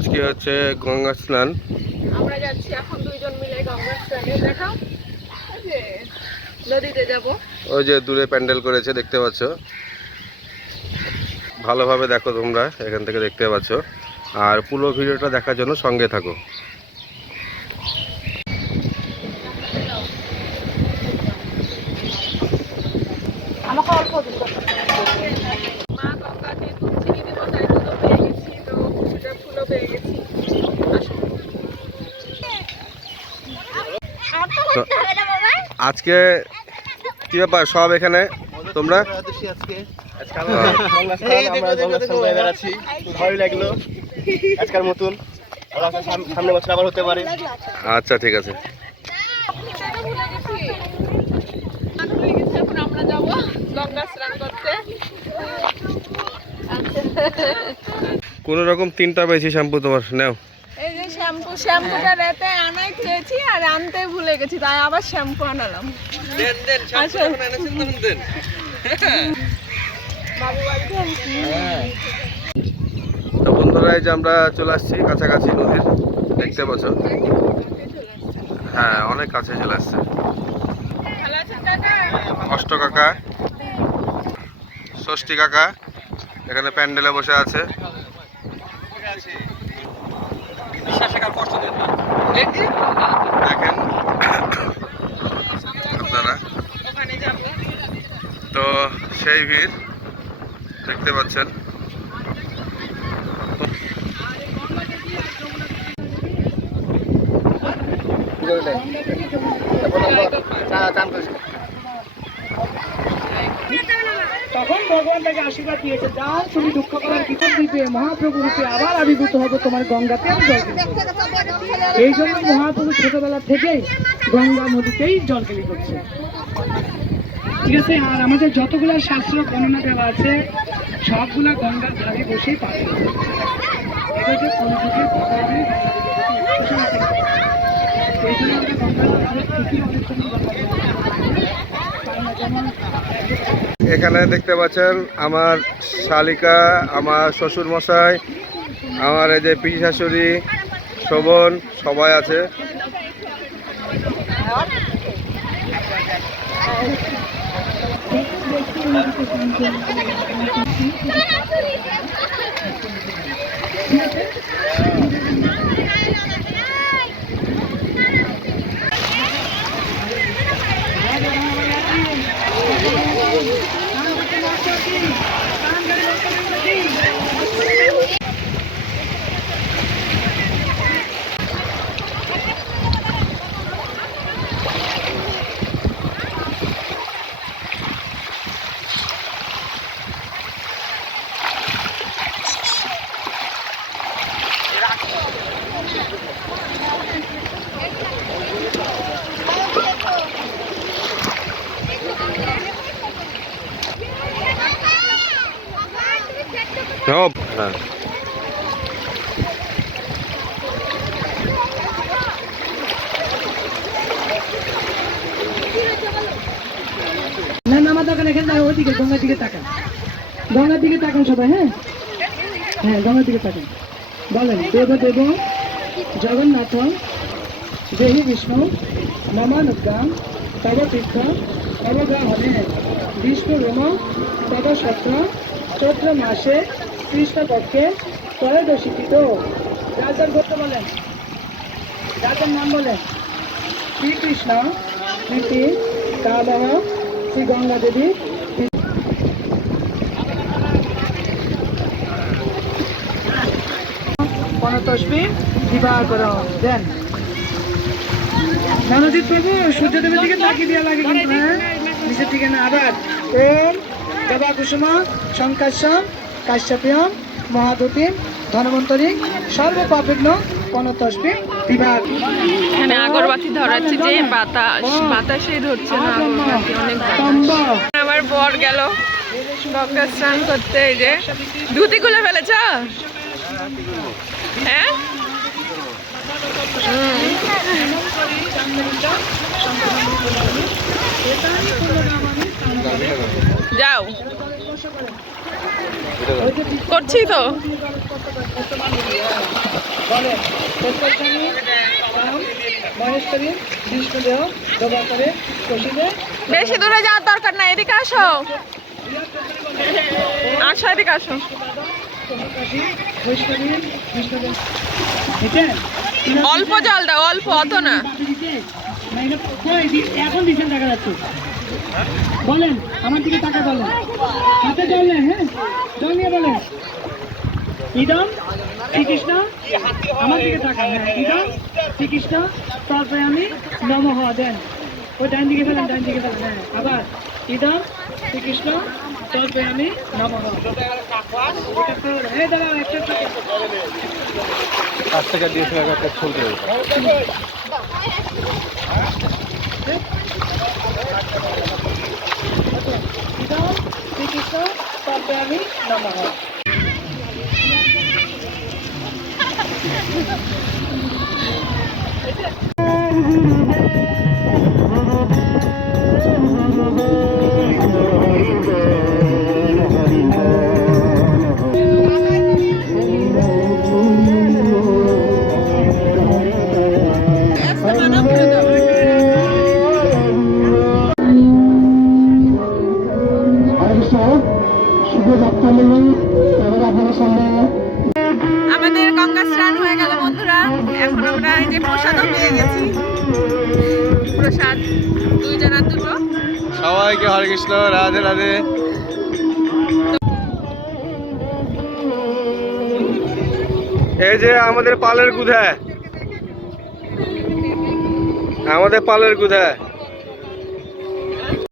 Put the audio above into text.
আজকে হচ্ছে গঙ্গা স্নান। আমরা যাচ্ছি এখন দুইজন মিলে গঙ্গা স্নানে। দেখাও, নদীতে যাব। ওই যে দূরে প্যান্ডেল করেছে দেখতে পাচ্ছ, ভালোভাবে দেখো তোমরা, এখান থেকে দেখতে পাচ্ছ। আর পুরো ভিডিওটা দেখার জন্য সঙ্গে থাকো। আমাকে অল্প দিন মা গঙ্গাকে দুধ চিনি দিব, তাই দুধও পেয়ে গেছি, তো সেটা ফুলও পেয়ে গেছি। তো আজকে কি ব্যাপার সব এখানে তোমরা? ভালোই লাগলো আজকের মতন, সামনে বছর আবার হতে পারে। আচ্ছা ঠিক আছে। এখন আমরা যাব গঙ্গা স্নান করতে। কোনো রকম 3টা বেশি শ্যাম্পু তোমার নাও। এই যে শ্যাম্পুটা রাতে আনাই খেয়েছি আর আনতে ভুলে গেছি, তাই আবার শ্যাম্পু আনালাম। বাবু বাড়িতে তো বন্ধুরা, এই যে আমরা চলে আসছি কাছাকাছি নদীর, দেখতে পাচ্ছ। হ্যাঁ, অনেক কাছে চলে আসছে। ভালো আছেন কাকা? অষ্ট কাকা, ষষ্ঠী কাকা এখানে প্যান্ডেলে বসে আছে। দেখেন আপনারা, তো সেই ভিড় দেখতে পাচ্ছেন। তখন ভগবান তাকে আশীর্বাদ দিয়েছে, যা তুমি দুঃখ করার বিপদ দিবে মহাপ্রভু রূপে আবার আবির্ভূত হবে তোমার গঙ্গাতে। এই জন্য মহাপ্রভু ছোটবেলা থেকেই গঙ্গা নদীতেই জলকেলি করছে। ঠিক আছে, আর আমাদের যতগুলো শাস্ত্র বর্ণনা দেওয়া আছে সবগুলা গঙ্গার ধারে বসেই পাবে। এটা যে কলিযুগের ভগবানের এই জন্য আমরা গঙ্গার ধারে থেকেই অনেক সময় যেমন এখানে দেখতে পাচ্ছেন আমার শালিকা, আমার শ্বশুর মশাই, আমার এই যে পিসি শাশুড়ি, শোভন, সবাই আছে। হ্যাঁ, না নামা দোকান এখানে ওইদিকে গঙ্গার দিকে তাকান, গঙ্গার দিকে তাকান সবাই। হ্যাঁ হ্যাঁ, গঙ্গার দিকে তাকান। বলেন, দেব দেব জগন্নাথ দেহি বিষ্ণু নমানুগ্রাম তব তীর্থ অবগাহনে বিষ্ণু রোম তব সত্র চৈত্র মাসে কৃষ্ণপক্ষে ত্রয়োদশীকৃত। রাজার গোত্র বলেন, রাজার নাম বলেন। শ্রীকৃষ্ণ প্রীতি কালহ শ্রী গঙ্গা দেবী। পনতস্মি বিবাহ করো দেন। মনোজিৎ প্রভু সূর্যদেবের দিকে তাকিয়ে দেওয়া লাগে কিন্তু, হ্যাঁ নিচের দিকে না। আবার ওম দেবা কুসুম সংকাশ্যম কাশ্যপিয়ম মহাদুতিম ধনবন্তরী সর্বপাপিগ্ন পনতস্মি বিবাহ। এখানে আগরবাতি ধরাচ্ছে, যে বাতাসে ধরছে না আগরবাতি, অনেক আমার বর গেল গঙ্গা স্নান করতে। এই যে ধুতি খুলে ফেলেছ, হ্যাঁ যাও, করছি তো। বলেন প্রত্যেকখানি রাম মহেশ্বরী বিষ্ণুদেহ দেবাকরে কষিদে বেশি দূরে যাওয়ার দরকার নাই, এদিকে আসো, আসো এদিকে আসো। বৈষ্ণবী বিষ্ণুদেব বুঝছেন? অল্প জল দাও, অল্প, অত না। এখন দিচ্ছেন দেখা যাচ্ছে। বলেন আমার দিকে টাকা বলেন, হাতে জল নেন, হ্যাঁ জল নিয়ে বলেন ইদম শ্রীকৃষ্ণ, আমার দিকে টাকা, হ্যাঁ ইদম শ্রীকৃষ্ণ তারপরে আমি নমঃ দেন, ওই ডান দিকে ফেলেন, ডান দিকে ফেলেন, হ্যাঁ আবার ইদম শ্রীকৃষ্ণ তারপরে আমি নমঃ। এই দাঁড়াও একটা 5 টাকা দিয়েছে একটা ছুলতে ইদম শ্রীকৃষ্ণ তারপরে আমি নমঃ। আমাদের গঙ্গা স্নান হয়ে গেল বন্ধুরা, এখন আমরা এই যে প্রসাদও পেয়ে গেছি, প্রসাদ 2 জনের 2টো। সবাইকে হরে কৃষ্ণ, রাধে রাধে। এই যে আমাদের পালের গুধা, আমাদের পালের গুধা।